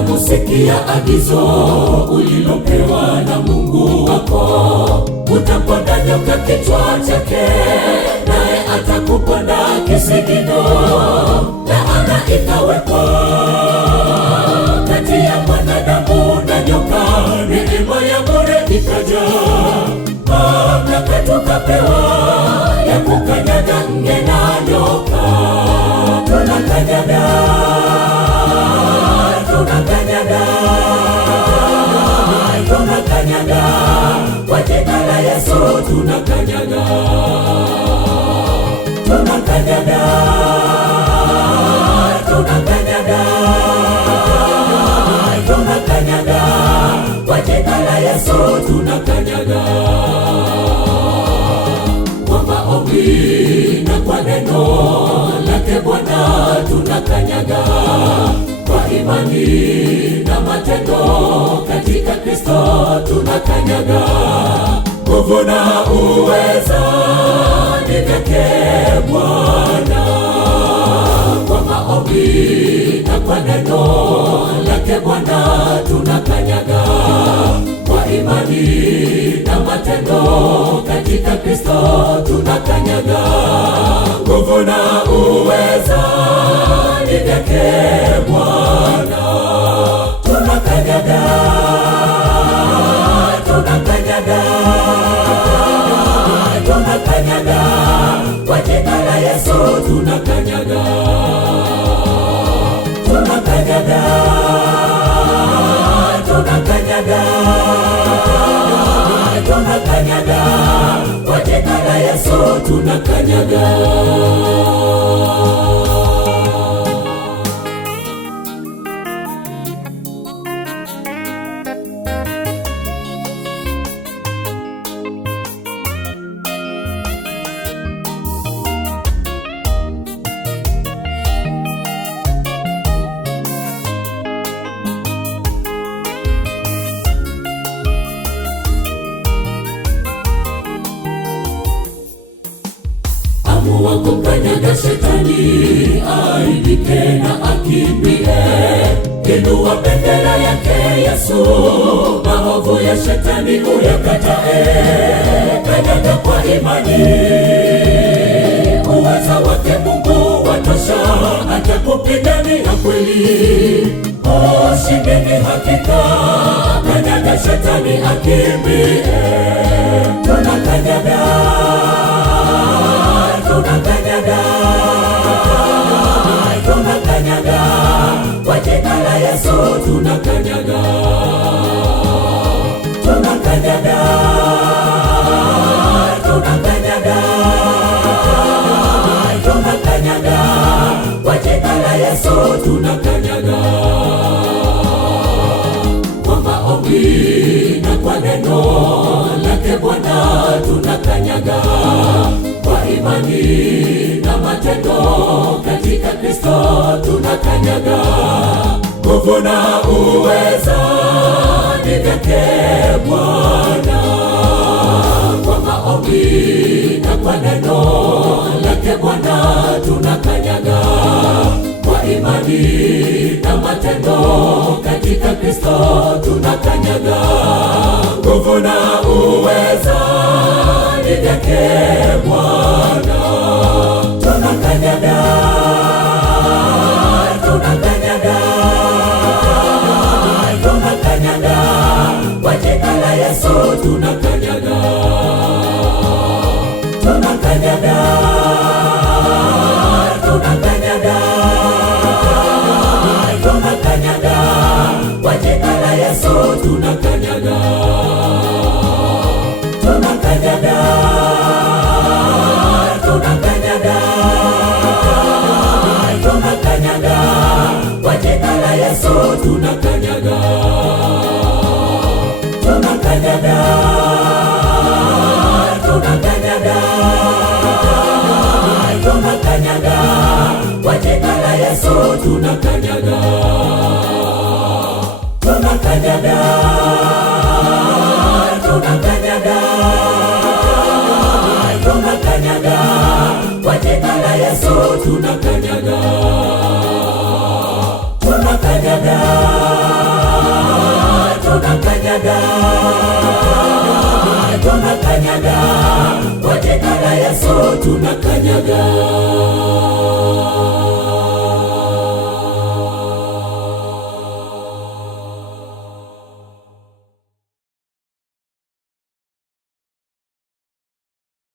Mwanadamu, sikia agizo ulilopewa na Mungu wako. Utaponda nyoka kichwa chake, naye atakuponda kisigino. Laana ikawekwa kati ya mwanadamu na nyoka, neema ya bure ikaja. Mamlaka tukapewa ya kukanyaga nge na nyoka. Tunakanyaga, tunakanyaga, tunakanyaga kwa jina la Yesu. Tunakanyaga, tunakanyaga, tunakanyaga, tunakanyaga kwa jina la Yesu. Tunakanyaga kwa maombi na kwa neno lake Bwana. Tunakanyaga kwa imani na matendo katika Kristo. Tunakanyaga, nguvu na uweza ni vyake Bwana. Kwa maombi na kwa neno lake Bwana. Tunakanyaga kwa imani na matendo katika Kristo. Tunakanyaga, nguvu na uweza ni vyake Bwana. Tunakanyaga, tunakanyaga, tunakanyaga kwa jina la Yesu. Tunakanyaga, tunakanyaga, tunakanyaga, tunakanyaga kwa jina la Yesu. Tunakanyaga. Amua kukanyaga shetani, aibike na akimbie. Inua bendera yake Yesu, maovu ya shetani uyakatae. Kanyaga kwa imani, uweza wake Mungu watosha, atakupigania kweli. Ushindi ni hakika, kanyaga shetani akimbie. Tunakanyaga, tunakanyaga, tunakanyaga kwa jina la Yesu. Tunakanyaga, tunakanyaga, tunakanyaga, tunakanyaga kwa jina la Yesu. Tunakanyaga kwa maombi na kwa neno lake Bwana. Tunakanyaga kwa imani na matendo katika Kristo. Tunakanyaga, nguvu na uweza ni vyake Bwana. Kwa maombi na kwa neno lake Bwana. Tunakanyaga kwa imani na matendo katika Kristo. Tunakanyaga, nguvu na uweza ni vyake Bwana. Tunakanyaga, tunakanyaga, tunakanyaga kwa jina la Yesu. Tunakanyaga, tunakanyaga, tunakanyaga, tunakanyaga kwa jina la Yesu. Tunakanyaga, tunakanyaga, tunakanyaga, tunakanyaga kwa jina la Yesu. Tunakanyaga, tunakanyaga, tunakanyaga, tunakanyaga kwa jina la Yesu. Tunakanyaga, tunakanyaga, tunakanyaga, tunakanyaga kwa jina la Yesu. Tunakanyaga, tunakanyaga. tunakanyaga, tunakanyaga, kwa jina la Yesu tunakanyaga.